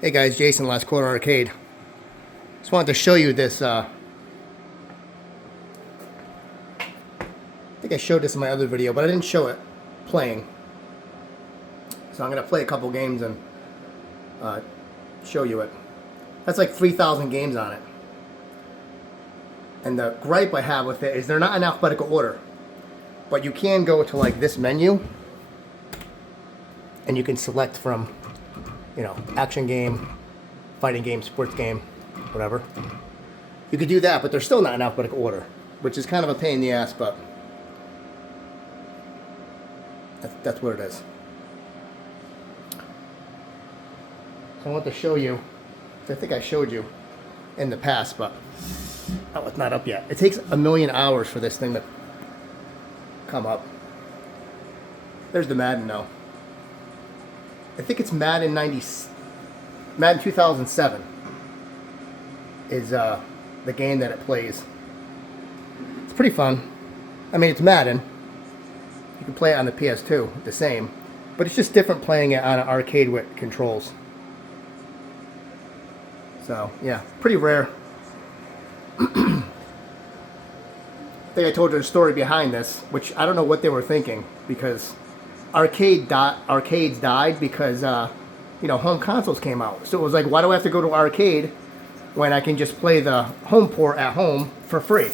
Hey guys, Jason, Last Quarter Arcade. Just wanted to show you this. I think I showed this in my other video, but I didn't show it playing. So I'm going to play a couple games and show you it. That's like 3,000 games on it. And the gripe I have with it is they're not in alphabetical order. But you can go to like this menu and you can select from, you know, action game, fighting game, sports game, whatever. You could do that, but they're still not in alphabetical order, which is kind of a pain in the ass, but that's what it is. So I want to show you, I think I showed you in the past, but oh, it's not up yet. It takes 1,000,000 hours for this thing to come up. There's the Madden though. I think it's Madden 2007 is the game that it plays. It's pretty fun. I mean, it's Madden. You can play it on the PS2, the same, but it's just different playing it on an arcade with controls. So yeah, pretty rare. I think I told you the story behind this, which I don't know what they were thinking, because arcades died because you know, home consoles came out. So it was like, why do I have to go to arcade when I can just play the home port at home for free?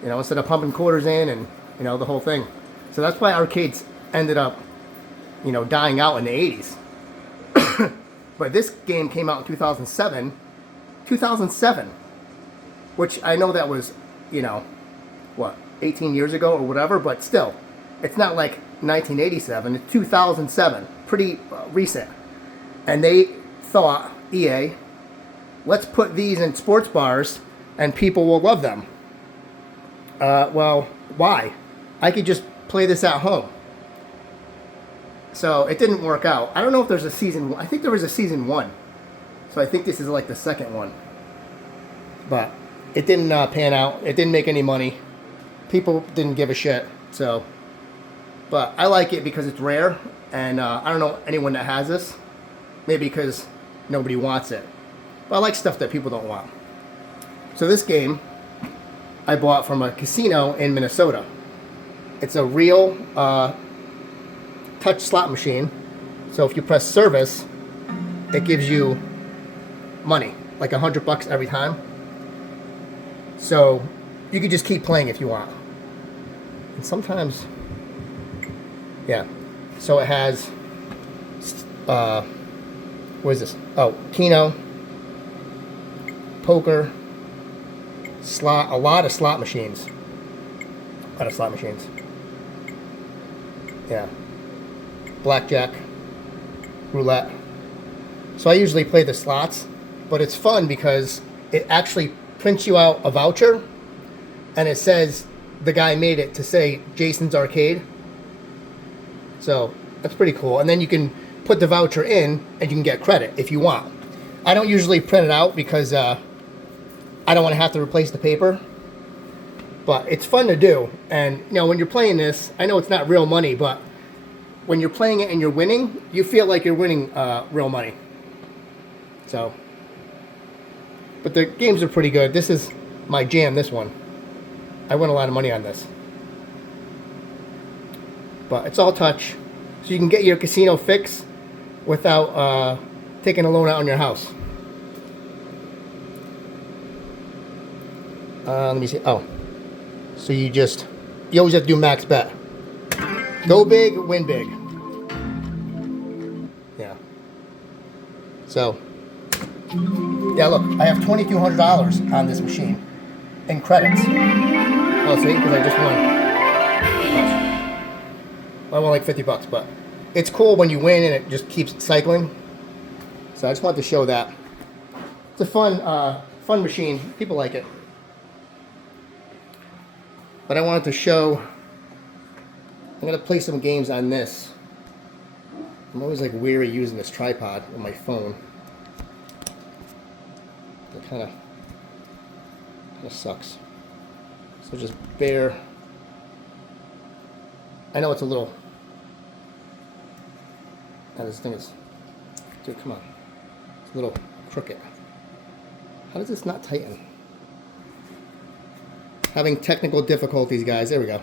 You know, instead of pumping quarters in and, you know, the whole thing. So that's why arcades ended up, you know, dying out in the 80s. But this game came out in 2007, which I know that was, you know, what, 18 years ago or whatever, but still, it's not like 1987, it's 2007, pretty recent. And they thought, EA, let's put these in sports bars and people will love them. Well, why? I could just play this at home. So it didn't work out. I don't know if there's a season. I think there was a season 1. So I think this is like the second one. But it didn't pan out. It didn't make any money. People didn't give a shit. So, but I like it because it's rare. And I don't know anyone that has this. Maybe because nobody wants it. But I like stuff that people don't want. So this game I bought from a casino in Minnesota. It's a real touch slot machine. So if you press service, it gives you money, like $100 every time. So you can just keep playing if you want. And sometimes, yeah. So it has, what is this? Oh, Keno, poker, slot, a lot of slot machines. Yeah. Blackjack, roulette. So I usually play the slots, but it's fun because it actually prints you out a voucher and it says the guy made it to say Jason's Arcade. So that's pretty cool. And then you can put the voucher in and you can get credit if you want. I don't usually print it out because I don't want to have to replace the paper. But it's fun to do. And you know, when you're playing this, I know it's not real money, but when you're playing it and you're winning, you feel like you're winning real money. So, but the games are pretty good. This is my jam, this one. I won a lot of money on this. But it's all touch. So you can get your casino fix without taking a loan out on your house. Let me see. Oh. So you always have to do max bet. Go big, win big. Yeah. So, yeah, look, I have $2,200 on this machine in credits. Oh, see, because I just won. I won like $50, but it's cool when you win and it just keeps cycling. So I just wanted to show that. It's a fun machine. People like it. But I wanted to show, I'm going to play some games on this. I'm always like weary using this tripod on my phone. It kind of sucks. So just bear. I know it's a little. Now this thing is. Dude, come on. a little crooked. How does this not tighten? Having technical difficulties, guys. There we go.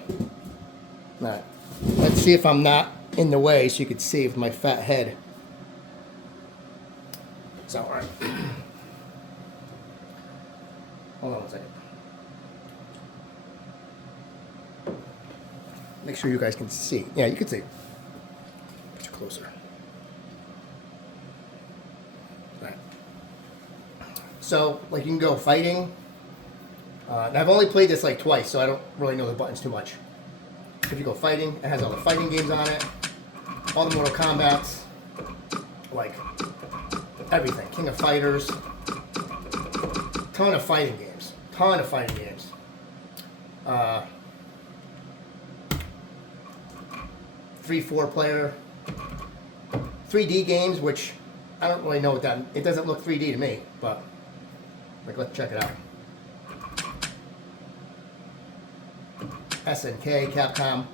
All right. Let's see if I'm not in the way so you can see with my fat head. So, all right. Hold on one second. Make sure you guys can see. Yeah, you can see. Get you closer. All right. So, like, you can go fighting. And I've only played this like twice, so I don't really know the buttons too much. If you go fighting, it has all the fighting games on it, all the Mortal Kombats, like everything. King of Fighters, ton of fighting games, 3-4 player, 3D games, which I don't really know what that. It doesn't look 3D to me, but like let's check it out. SNK, Capcom.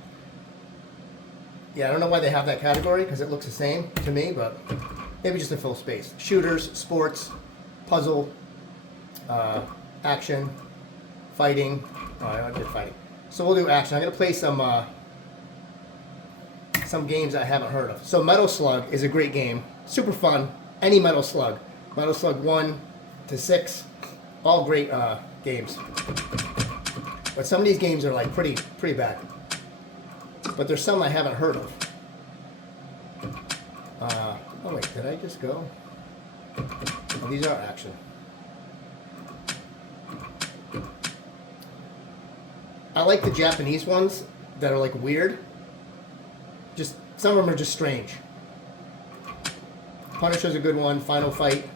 Yeah, I don't know why they have that category because it looks the same to me, but maybe just a full space. Shooters, sports, puzzle, action, fighting. Oh, I did fighting. So we'll do action. I'm gonna play some games I haven't heard of. So Metal Slug is a great game, super fun. Any Metal Slug, Metal Slug 1 to 6, all great games. But some of these games are like pretty bad. But there's some I haven't heard of. Oh wait, did I just go? Oh, these are action. I like the Japanese ones that are like weird. Just some of them are just strange. Punisher's a good one. Final Fight.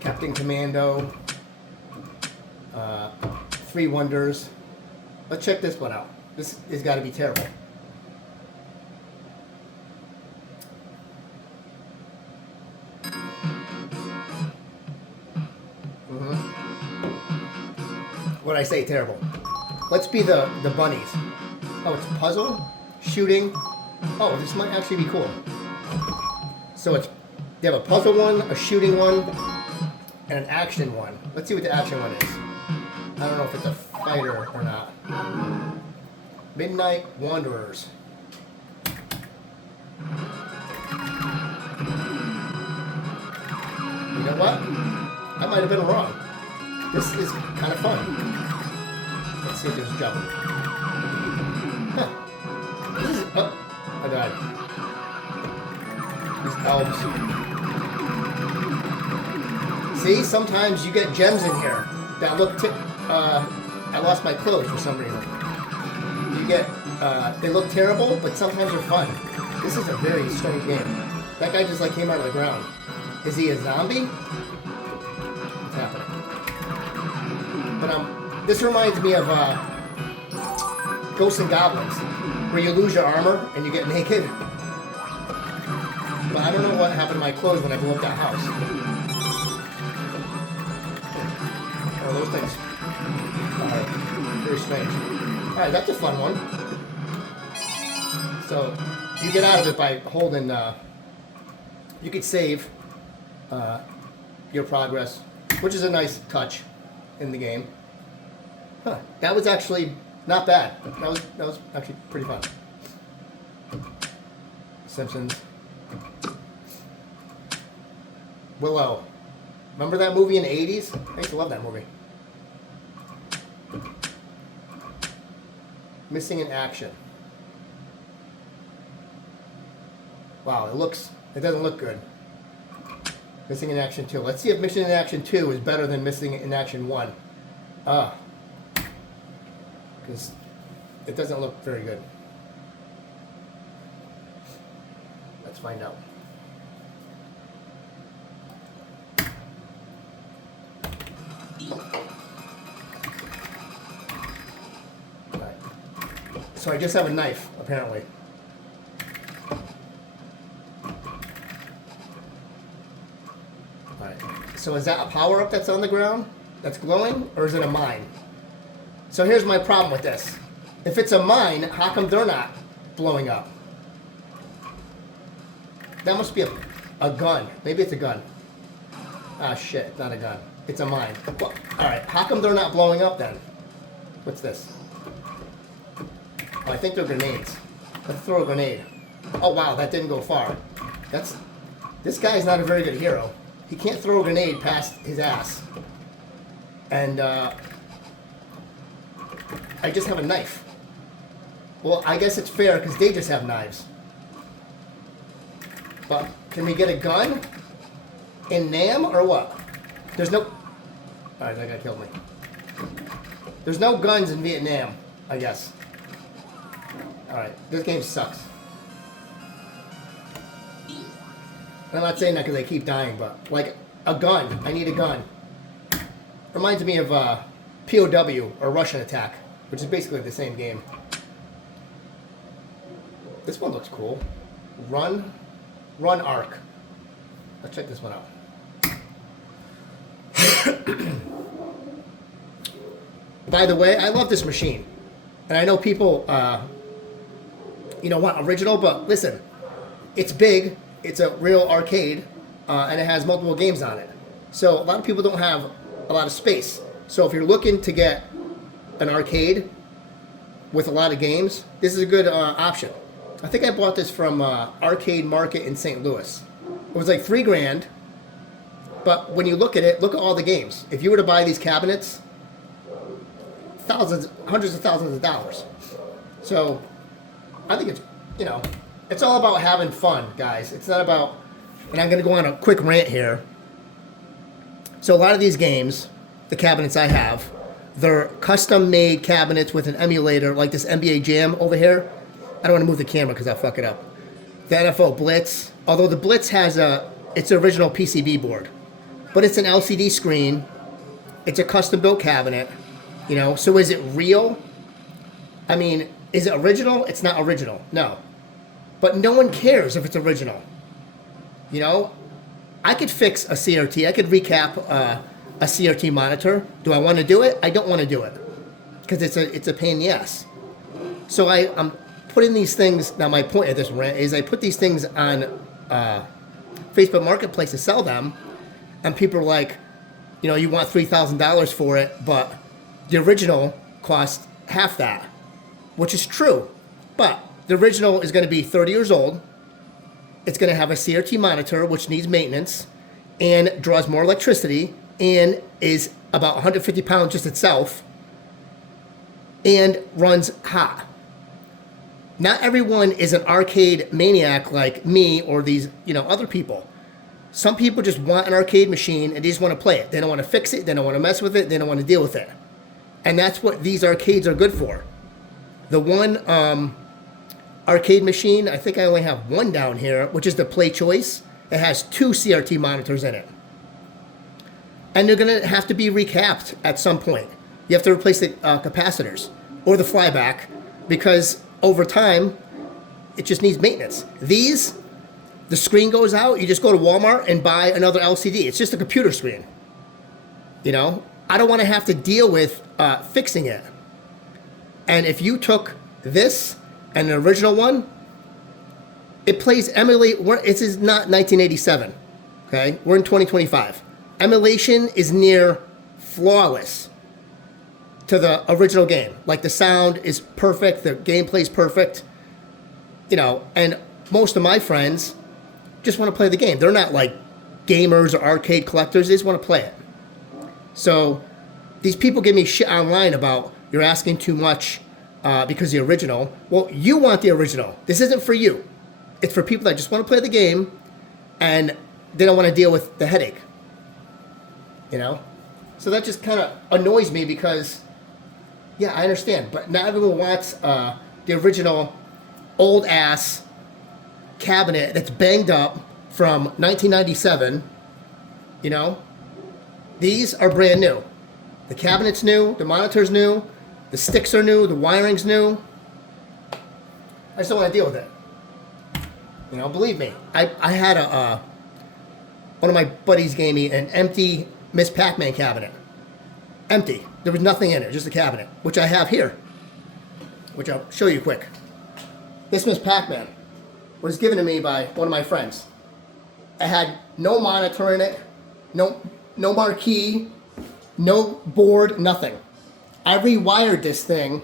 Captain Commando. Three Wonders. Let's check this one out. This has got to be terrible. What I say, terrible. Let's be the bunnies. Oh, it's a puzzle, shooting. Oh, this might actually be cool. So they have a puzzle one, a shooting one, and an action one. Let's see what the action one is. I don't know if it's a fighter or not. Midnight Wanderers. You know what? I might have been wrong. This is kind of fun. Let's see if there's jumping. Huh. This is, oh, I died. These elves. See, sometimes you get gems in here that look I lost my clothes for some reason. You get, they look terrible, but sometimes they're fun. This is a very strange game. That guy just like came out of the ground. Is he a zombie? What's happening? But this reminds me of Ghosts and Goblins, where you lose your armor and you get naked. But I don't know what happened to my clothes when I blew up that house. Oh, those things are very strange. Alright, that's a fun one. So, you get out of it by holding, you could save your progress, which is a nice touch in the game. Huh, that was actually not bad. That was actually pretty fun. Simpsons. Willow. Remember that movie in the 80s? I used to love that movie. Missing in Action. Wow, it doesn't look good. Missing in Action 2. Let's see if Missing in Action 2 is better than Missing in Action 1. Because it doesn't look very good. Let's find out. Right. So I just have a knife, apparently. Alright. So is that a power-up that's on the ground? That's glowing? Or is it a mine? So here's my problem with this. If it's a mine, how come they're not blowing up? That must be a a gun. Maybe it's a gun. Ah, shit, it's not a gun. It's a mine. Well, all right, how come they're not blowing up then? What's this? Oh, I think they're grenades. Let's throw a grenade. Oh, wow, that didn't go far. This guy's not a very good hero. He can't throw a grenade past his ass. And, I just have a knife. Well, I guess it's fair because they just have knives. But can we get a gun in Nam or what? There's no... Alright, that guy killed me. There's no guns in Vietnam, I guess. Alright, this game sucks. I'm not saying that because I keep dying, but like a gun. I need a gun. Reminds me of POW or Russian Attack, which is basically the same game. This one looks cool. Run Arc. Let's check this one out. By the way, I love this machine. And I know people, want original, but listen, it's big, it's a real arcade, and it has multiple games on it. So a lot of people don't have a lot of space. So if you're looking to get an arcade with a lot of games, this is a good option. I think I bought this from Arcade Market in St. Louis. It was like $3,000, but when you look at it, look at all the games. If you were to buy these cabinets, hundreds of thousands of dollars. So I think it's all about having fun, guys. It's not about, and I'm going to go on a quick rant here. So a lot of these games, the cabinets I have, they're custom-made cabinets with an emulator, like this NBA Jam over here. I don't want to move the camera because I'll fuck it up. The NFL Blitz, although the Blitz has it's an original PCB board, but it's an LCD screen. It's a custom-built cabinet, So is it real? I mean, is it original? It's not original, no. But no one cares if it's original. I could fix a CRT. I could recap a CRT monitor. Do I want to do it? I don't want to do it because it's a pain in the ass. So I'm putting these things. Now my point at this rant is I put these things on Facebook Marketplace to sell them, and people are like, you want $3,000 for it, but the original costs half that, which is true. But the original is going to be 30 years old. It's going to have a CRT monitor, which needs maintenance and draws more electricity and is about 150 pounds just itself and runs hot. Not everyone is an arcade maniac like me or these, other people. Some people just want an arcade machine and they just want to play it. They don't want to fix it. They don't want to mess with it. They don't want to deal with it. And that's what these arcades are good for. The one arcade machine, I think I only have one down here, which is the Play Choice. It has 2 CRT monitors in it. And they're going to have to be recapped at some point. You have to replace the capacitors or the flyback because over time, it just needs maintenance. These, the screen goes out, you just go to Walmart and buy another LCD. It's just a computer screen. I don't want to have to deal with fixing it. And if you took this and an original one, it plays emulate. This is not 1987, okay? We're in 2025. Emulation is near flawless to the original game. Like the sound is perfect, the gameplay is perfect, and most of my friends just want to play the game. They're not like gamers or arcade collectors, they just want to play it. So these people give me shit online about you're asking too much because the original. Well, you want the original. This isn't for you. It's for people that just want to play the game and they don't want to deal with the headache. So that just kind of annoys me because, yeah, I understand. But not everyone wants the original old-ass cabinet that's banged up from 1997. These are brand new. The cabinet's new, the monitor's new, the sticks are new, the wiring's new. I just don't want to deal with it. Believe me. I had one of my buddies gave me an empty Miss Pac-Man cabinet. Empty. There was nothing in it, just a cabinet, which I have here, which I'll show you quick. This Miss Pac-Man was given to me by one of my friends. It had no monitor in it, no marquee, no board, nothing. I rewired this thing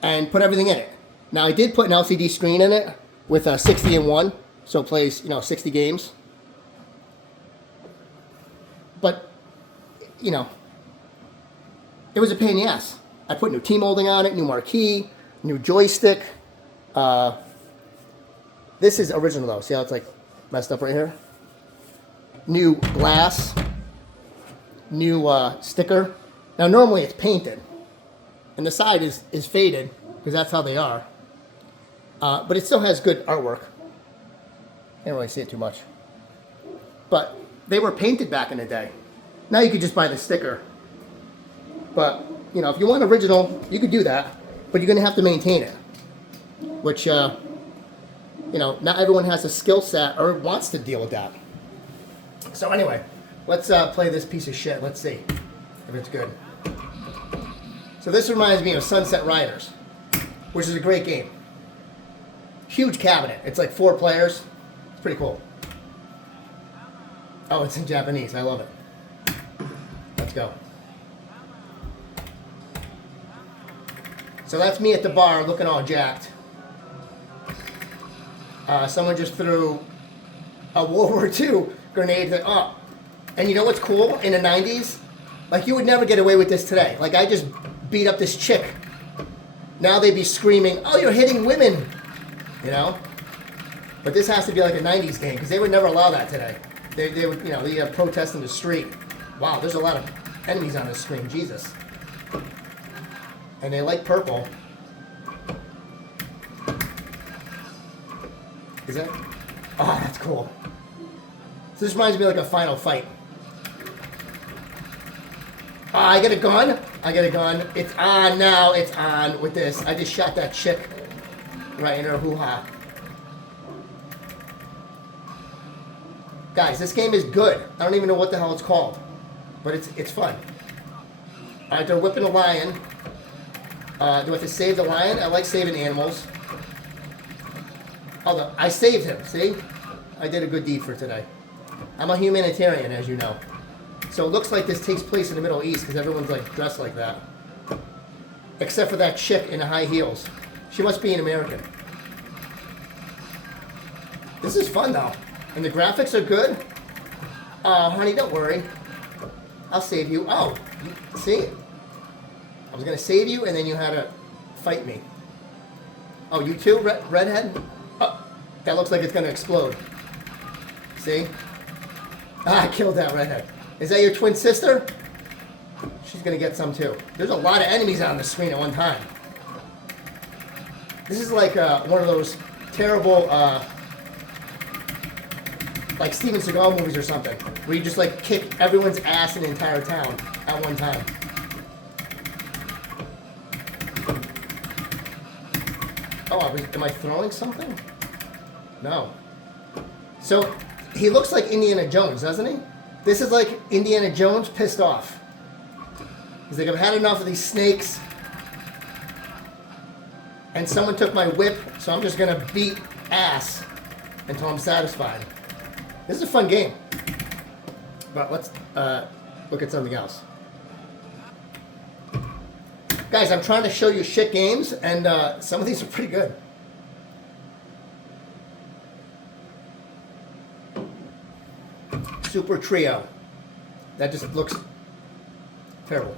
and put everything in it. Now I did put an LCD screen in it with a 60 in 1, so it plays 60 games. But it was a pain in the ass. I put new T-molding on it, new marquee, new joystick. This is original though. See how it's like messed up right here? New glass, new sticker. Now normally it's painted, and the side is faded because that's how they are. But it still has good artwork. Can't really see it too much. But they were painted back in the day. Now you could just buy the sticker. But if you want original, you could do that, but you're gonna have to maintain it, which not everyone has a skill set or wants to deal with that. So anyway, let's play this piece of shit. Let's see if it's good. So this reminds me of Sunset Riders, which is a great game. Huge cabinet. It's like 4 players. It's pretty cool. Oh, it's in Japanese. I love it. Let's go. So that's me at the bar looking all jacked. Someone just threw a World War II grenade up. And you know what's cool in the 90s? Like, you would never get away with this today. Like, I just beat up this chick. Now they'd be screaming, "Oh, you're hitting women!" But this has to be like a 90s game, because they would never allow that today. They would, they protest in the street. Wow, there's a lot of enemies on this screen, Jesus. And they like purple. Is that? Oh, that's cool. So this reminds me of like a final fight. I get a gun. It's on now. It's on with this. I just shot that chick right in her hoo-ha. Guys, this game is good. I don't even know what the hell it's called, but it's fun. All right, they're whipping a lion. Do I have to save the lion? I like saving animals. Oh, I saved him. See? I did a good deed for today. I'm a humanitarian, as you know. So it looks like this takes place in the Middle East because everyone's like dressed like that. Except for that chick in the high heels. She must be an American. This is fun though. And the graphics are good. Oh, honey, don't worry. I'll save you. Oh, see? I was going to save you and then you had to fight me. Oh, you too, redhead? Oh, that looks like it's going to explode. See? I killed that redhead. Is that your twin sister? She's going to get some too. There's a lot of enemies on the screen at one time. This is like one of those terrible, like Steven Seagal movies or something, where you just like kick everyone's ass in the entire town at one time. Oh, am I throwing something? No. So, he looks like Indiana Jones, doesn't he? This is like Indiana Jones pissed off. He's like, I've had enough of these snakes. And someone took my whip, so I'm just gonna beat ass until I'm satisfied. This is a fun game. But let's look at something else. Guys, I'm trying to show you shit games, and some of these are pretty good. Super Trio. That just looks terrible.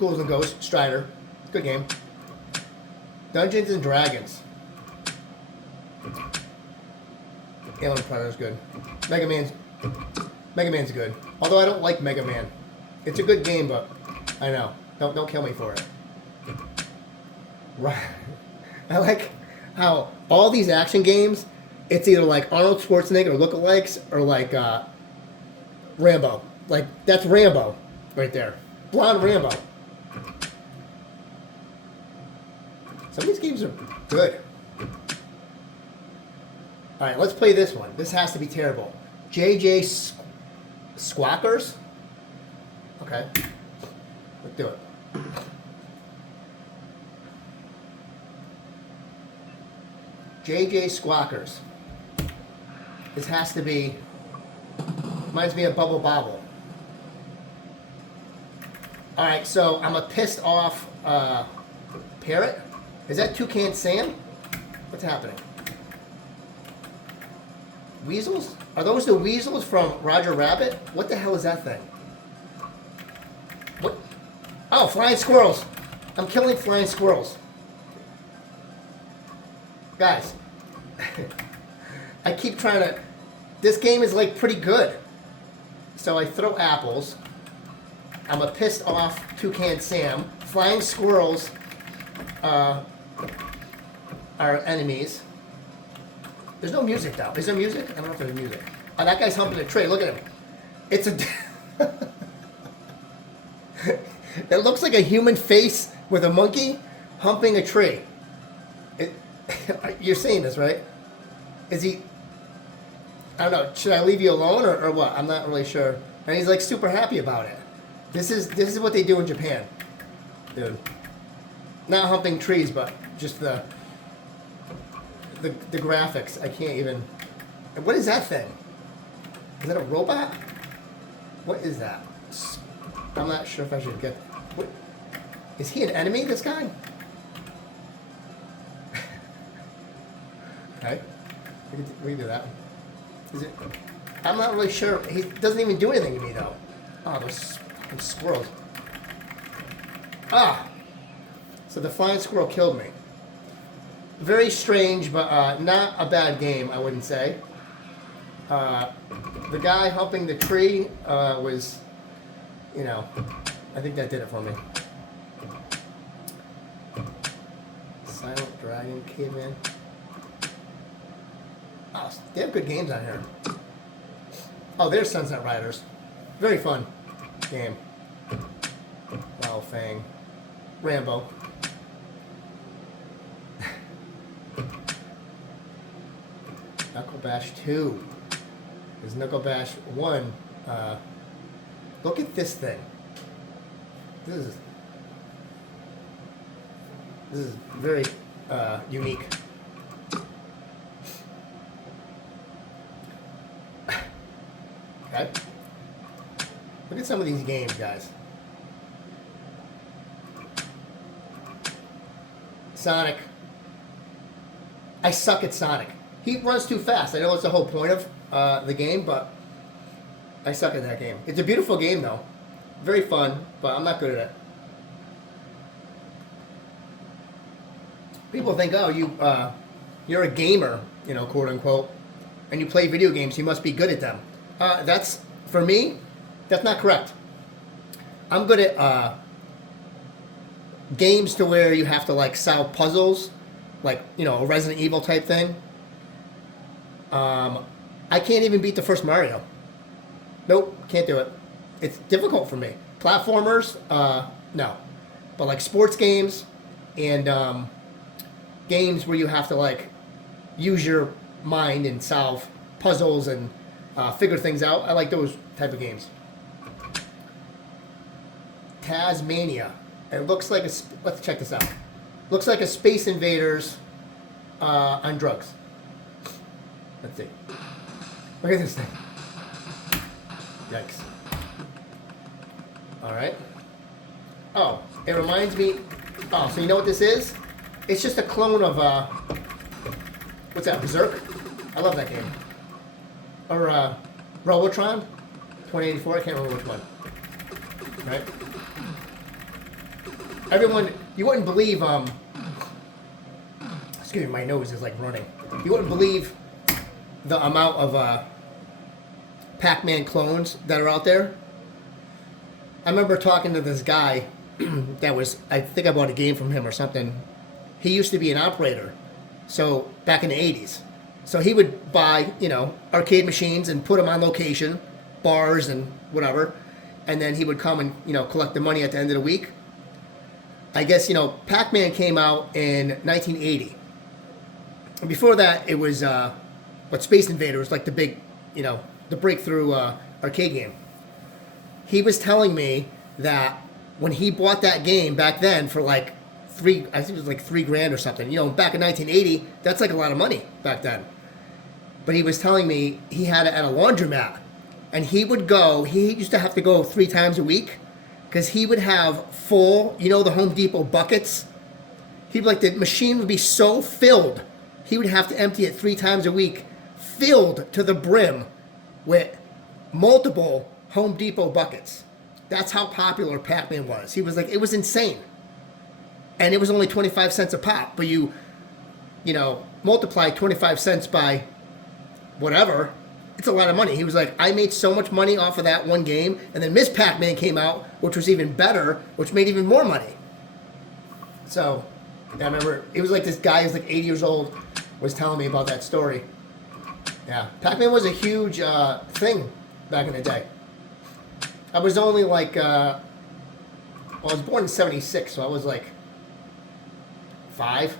Ghouls and Ghosts, Strider. Good game. Dungeons and Dragons. Alien Predator's good. Mega Man's good. Although I don't like Mega Man. It's a good game, but I know. Don't kill me for it. Right. I like how all these action games, it's either like Arnold Schwarzenegger lookalikes or like Rambo. Like, that's Rambo right there. Blonde Rambo. Some of these games are good. Alright, let's play this one. This has to be terrible. JJ Squawkers? Okay. Let's do it. JJ Squawkers. This has to be, reminds me of Bubble Bobble. All right, so I'm a pissed off parrot. Is that Toucan Sam? What's happening? Weasels? Are those the weasels from Roger Rabbit? What the hell is that thing? What? Oh, flying squirrels. I'm killing flying squirrels. Guys, I keep trying to... This game is like pretty good. So I throw apples. I'm a pissed off Toucan Sam. Flying squirrels are enemies. There's no music though. Is there music? I don't know if there's music. Oh, that guy's humping a tree. Look at him. It's a... It looks like a human face with a monkey humping a tree. You're seeing this, right? Is he... I don't know. Should I leave you alone or what? I'm not really sure. And he's like super happy about it. This is what they do in Japan, dude. Not humping trees, but just the graphics. I can't even... What is that thing? Is that a robot? What is that? I'm not sure if I should get... What? Is he an enemy, this guy? Okay. We can do that. Is it... I'm not really sure. He doesn't even do anything to me, though. Oh, those fucking squirrels. Ah! So the flying squirrel killed me. Very strange, but not a bad game, I wouldn't say. The guy humping the tree was, you know, I think that did it for me. Silent Dragon, Caveman. Oh, they have good games on here. Oh, there's Sunset Riders. Very fun game. Wow, Fang. Rambo. Knuckle Bash 2. There's Knuckle Bash 1. Look at this thing. This is very unique. Okay. Look at some of these games, guys. Sonic. I suck at Sonic. He runs too fast. I know it's the whole point of the game, but I suck at that game. It's a beautiful game, though. Very fun, but I'm not good at it. People think, oh, you're a gamer, you know, quote unquote, and you play video games. You must be good at them. That's, for me, that's not correct. I'm good at games to where you have to like solve puzzles, like, you know, a Resident Evil type thing. I can't even beat the first Mario. Nope, can't do it. It's difficult for me. Platformers, no. But like sports games and games where you have to like use your mind and solve puzzles and figure things out, I like those type of games. Tasmania. It looks like let's check this out. Looks like a Space Invaders on drugs. Let's see. Look at this thing. Yikes. Alright. Oh, it reminds me... Oh, so you know what this is? It's just a clone of, what's that, Berserk? I love that game. Or, Robotron? 2084, I can't remember which one. Right? Everyone, you wouldn't believe, excuse me, my nose is like running. You wouldn't believe the amount of, Pac-Man clones that are out there. I remember talking to this guy that was, I think I bought a game from him or something. He used to be an operator, so back in the 80s. So he would buy, you know, arcade machines and put them on location, bars and whatever, and then he would come and, you know, collect the money at the end of the week. I guess, you know, Pac-Man came out in 1980. And before that, it was, Space Invaders, like the big, you know, the breakthrough arcade game. He was telling me that when he bought that game back then for like I think it was like $3,000 or something. You know, back in 1980, that's like a lot of money back then. but he was telling me he had it at a laundromat, and he would go. He used to have to go 3 times a week because he would have full, the Home Depot buckets. The machine would be so filled, he would have to empty it 3 times a week, filled to the brim with multiple Home Depot buckets. That's how popular Pac-Man was. He was like, it was insane. And it was only 25 cents a pop, but you multiply 25 cents by whatever, it's a lot of money. He was like, I made so much money off of that one game, and then Miss Pac-Man came out, which was even better, which made even more money. So, I remember, it was like this guy who's like 80 years old was telling me about that story. Yeah, Pac-Man was a huge thing back in the day. I was only like, I was born in 76, so I was like 5,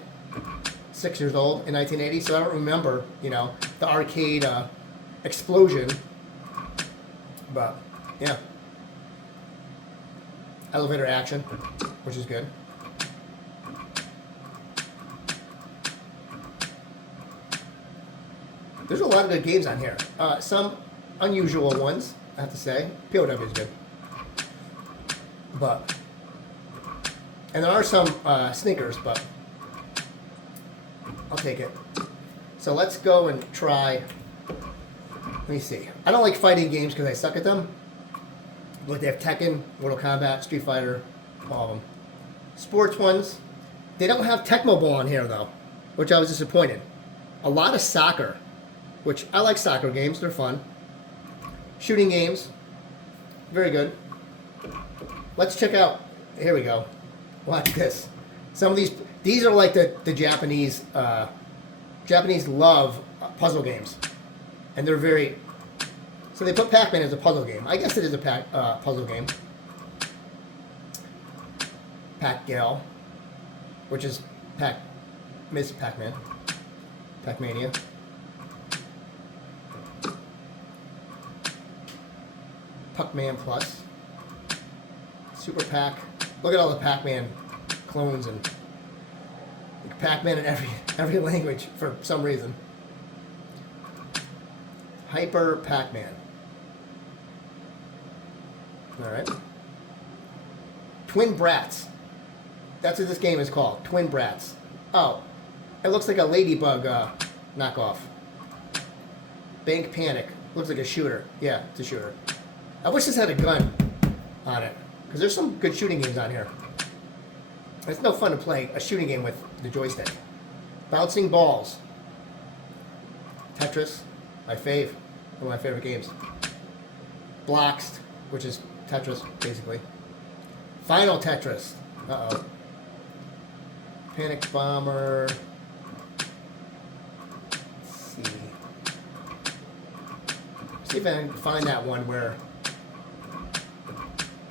6 years old in 1980, so I don't remember, the arcade explosion. But, yeah. Elevator action, which is good. There's a lot of good games on here. Some unusual ones, I have to say. POW is good. And there are some sneakers, but I'll take it. So let's go and try. Let me see. I don't like fighting games because I suck at them. But they have Tekken, Mortal Kombat, Street Fighter, all of them. Sports ones. They don't have Tecmo Bowl on here, though, which I was disappointed. A lot of soccer, which I like soccer games. They're fun. Shooting games. Very good. Let's check out. Here we go. Watch this. Some of these are like the Japanese. Japanese love puzzle games, and they're very. So they put Pac-Man as a puzzle game. I guess it is a puzzle game. Pac-Gal, which is Miss Pac-Man, Pac-Mania. Puck-Man Plus, Super Pac. Look at all the Pac-Man clones and Pac-Man in every language for some reason. Hyper Pac-Man. All right. Twin Brats. That's what this game is called. Twin Brats. Oh, it looks like a Ladybug knockoff. Bank Panic. Looks like a shooter. Yeah, it's a shooter. I wish this had a gun on it, because there's some good shooting games on here. It's no fun to play a shooting game with the joystick. Bouncing Balls. Tetris, my fave. One of my favorite games. Bloxed, which is Tetris, basically. Final Tetris. Uh-oh. Panic Bomber. Let's see. See if I can find that one where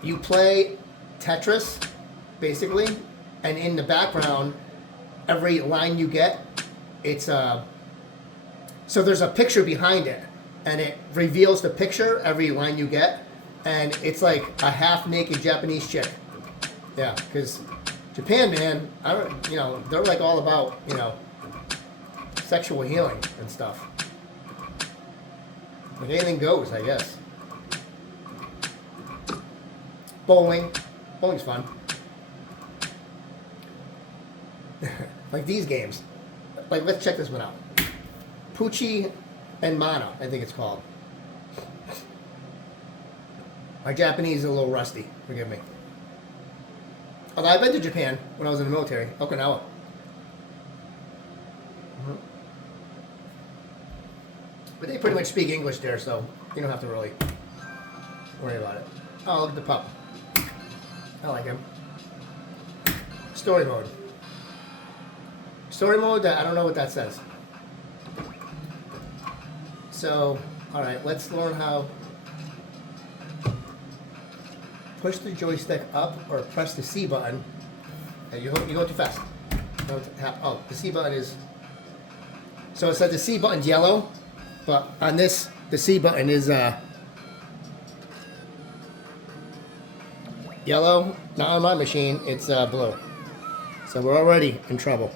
you play Tetris, basically, and in the background, every line you get, it's so there's a picture behind it, and it reveals the picture every line you get, and it's like a half-naked Japanese chick. Yeah, because Japan, man, they're like all about sexual healing and stuff. Like anything goes, I guess. Bowling. Bowling's fun. Like these games. Like, let's check this one out. Pucci and Mana, I think it's called. My Japanese is a little rusty. Forgive me. Although I've been to Japan when I was in the military. Okinawa. Mm-hmm. But they pretty much speak English there, so you don't have to really worry about it. Oh, look at the pup. I like him. Story mode. Story mode, I don't know what that says. So, alright, let's learn how. Push the joystick up or press the C button. You go too fast. Oh, the C button is. So it said the C button's yellow, but on this, the C button is yellow. Not on my machine, it's blue. So we're already in trouble.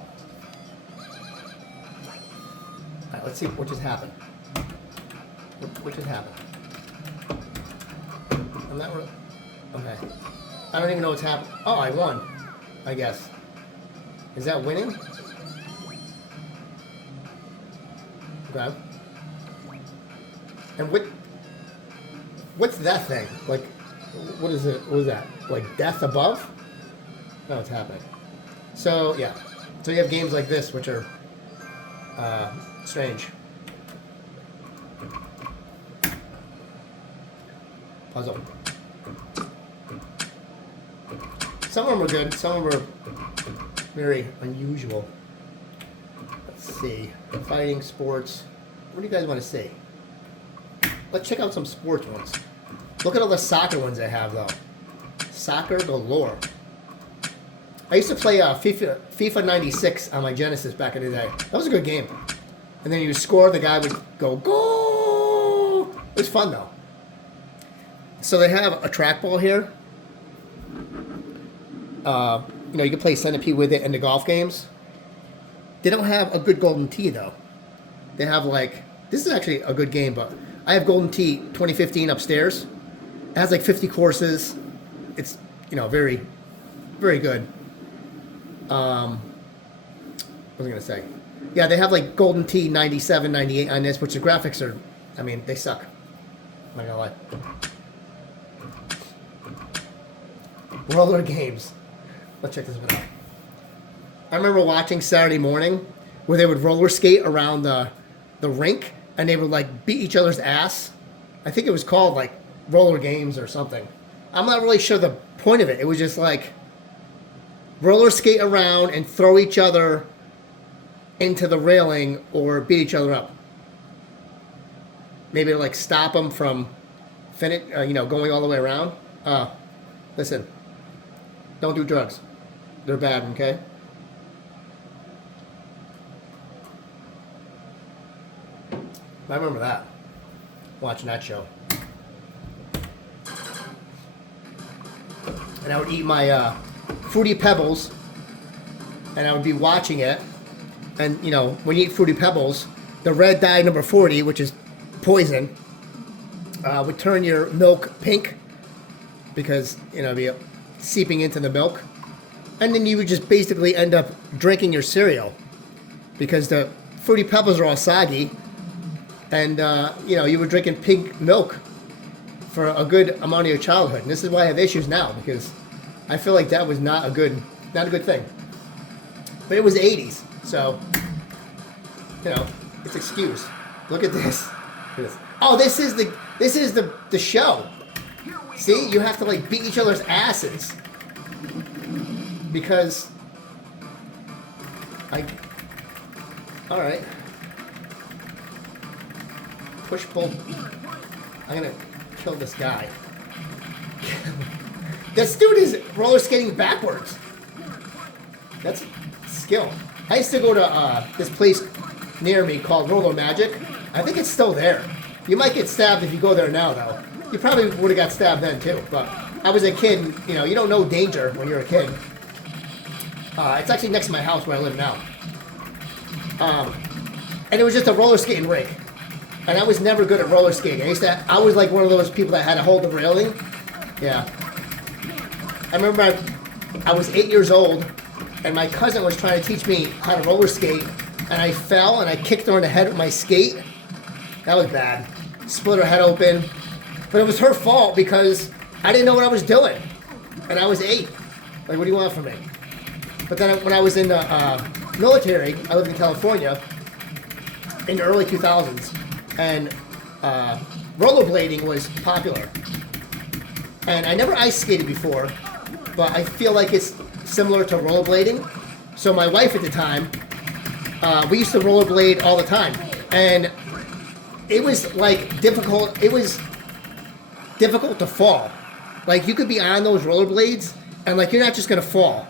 Alright, let's see what just happened. What just happened? I'm not really... Okay. I don't even know what's happened. Oh, I won. I guess. Is that winning? Okay. And what's that thing? Like, what is it? What is that? Like death above? No, it's happening. So, yeah. So you have games like this, which are strange. Puzzle. Some of them are good. Some of them are very unusual. Let's see. Fighting, sports. What do you guys want to see? Let's check out some sports ones. Look at all the soccer ones I have, though. Soccer galore. I used to play FIFA 96 on my Genesis back in the day. That was a good game. And then you would score, the guy would go, goal! It was fun, though. So they have a trackball here. You know, you can play centipede with it in the golf games. They don't have a good Golden Tee, though. They have, like... This is actually a good game, but... I have Golden Tee 2015 upstairs. It has, like, 50 courses. It's, you know, very, very good. What was I going to say? Yeah, they have, like, Golden Tee 97, 98 on this, which the graphics are... I mean, they suck. I'm not going to lie. Roller games. Let's check this one out. I remember watching Saturday Morning where they would roller skate around the rink and they would like beat each other's ass. I think it was called like roller games or something. I'm not really sure the point of it. It was just like roller skate around and throw each other into the railing or beat each other up. Maybe to like stop them from going all the way around. Listen. Don't do drugs. They're bad, okay? I remember that. Watching that show. And I would eat my Fruity Pebbles. And I would be watching it. And, you know, when you eat Fruity Pebbles, the red dye number 40, which is poison, would turn your milk pink. Because, you know, it'd be seeping into the milk. And then you would just basically end up drinking your cereal. Because the Fruity Pebbles are all soggy. And, you were drinking pig milk for a good amount of your childhood. And this is why I have issues now. Because I feel like that was not a good thing. But it was the 80s. So, you know, it's excused. Look at this. Oh, this is the show. See, you have to like beat each other's asses because all right, push pull. I'm gonna kill this guy. This dude is roller skating backwards. That's skill. I used to go to this place near me called Roller Magic. I think it's still there. You might get stabbed if you go there now, though. You probably would have got stabbed then, too. But I was a kid, and, you know, you don't know danger when you're a kid. It's actually next to my house where I live now. And it was just a roller skating rink. And I was never good at roller skating. I was like one of those people that had to hold the railing. Yeah. I remember I was 8 years old, and my cousin was trying to teach me how to roller skate, and I fell, and I kicked her in the head with my skate. That was bad. Split her head open. But it was her fault because I didn't know what I was doing. And I was 8. Like, what do you want from me? But then when I was in the military, I lived in California in the early 2000s. And rollerblading was popular. And I never ice skated before, but I feel like it's similar to rollerblading. So my wife at the time, we used to rollerblade all the time. And it was like difficult. It was difficult to fall. Like you could be on those rollerblades and like you're not just gonna fall.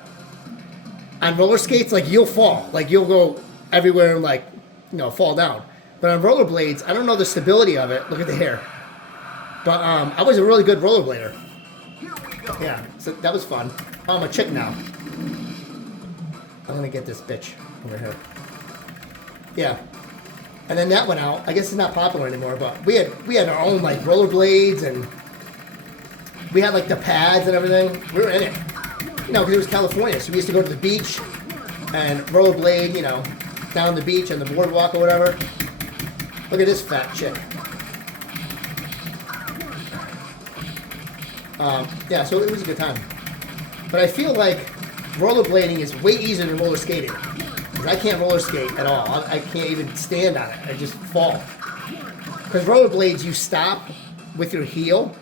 On roller skates, like you'll fall. Like you'll go everywhere and like, you know, fall down. But on rollerblades, I don't know the stability of it. Look at the hair. But I was a really good rollerblader. Yeah, so that was fun. Oh, I'm a chick now. I'm gonna get this bitch over here. Yeah. And then that went out. I guess it's not popular anymore, but we had our own like rollerblades, and we had like the pads and everything. We were in it, you know, because it was California, so we used to go to the beach and rollerblade, you know, down the beach on the boardwalk or whatever. Look at this fat chick. Yeah, so it was a good time. But I feel like rollerblading is way easier than roller skating. Because I can't roller skate at all. I can't even stand on it. I just fall. Because rollerblades, you stop with your heel.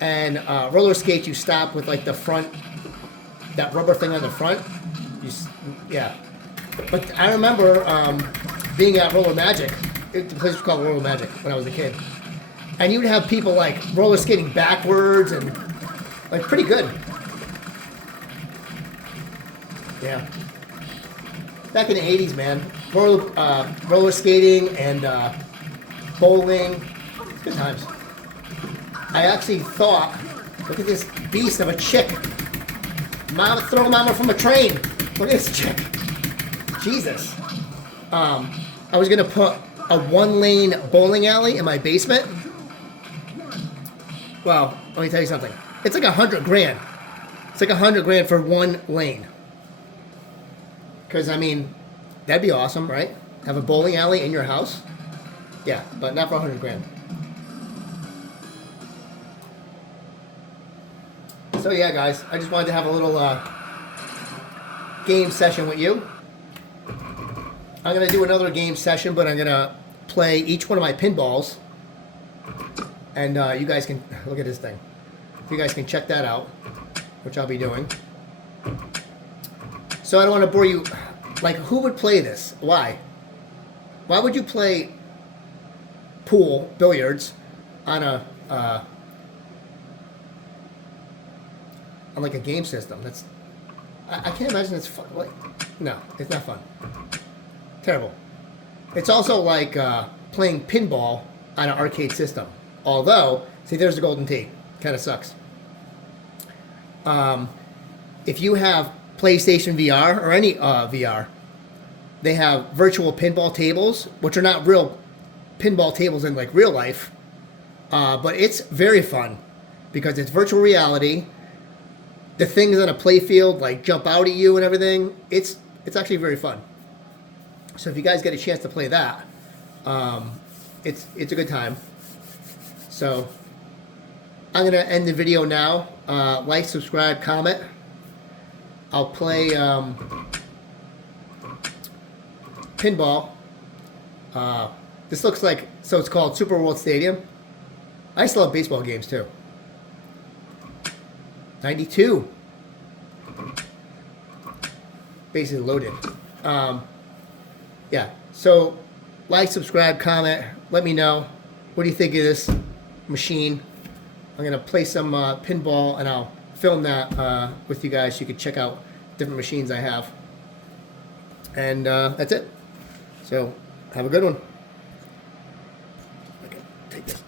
And roller skates, you stop with like the front, that rubber thing on the front. Yeah. But I remember being at Roller Magic. The place was called Roller Magic when I was a kid. And you'd have people like roller skating backwards and like pretty good. Yeah. Back in the 80s, man. Roller skating and bowling. Good times. I actually thought, look at this beast of a chick. Mama, throw mama from a train. Look at this chick. Jesus. I was going to put a one-lane bowling alley in my basement. Well, let me tell you something. It's like $100 grand. It's like $100 grand for one lane. Because, I mean, that'd be awesome, right? Have a bowling alley in your house? Yeah, but not for $100 grand. So, yeah, guys, I just wanted to have a little game session with you. I'm going to do another game session, but I'm going to play each one of my pinballs. And you guys can, look at this thing. You guys can check that out, which I'll be doing. So I don't want to bore you. Like, who would play this? Why? Why would you play pool, billiards, on a on like a game system? That's, I can't imagine it's fun. Like, no, it's not fun. Terrible. It's also like playing pinball on an arcade system. Although, see, there's the golden tee. Kind of sucks. If you have PlayStation VR or any VR, they have virtual pinball tables, which are not real pinball tables in like real life, but it's very fun because it's virtual reality. The things on a play field like jump out at you and everything. It's actually very fun. So if you guys get a chance to play that, it's a good time. So I'm going to end the video now. Like, subscribe, comment. I'll play pinball. This looks like, so it's called Super World Stadium. I still have baseball games too. 92. Basically loaded. Yeah, so like, subscribe, comment. Let me know. What do you think of this machine? I'm going to play some pinball, and I'll film that with you guys so you can check out different machines I have. And that's it. So, have a good one. Okay, take this.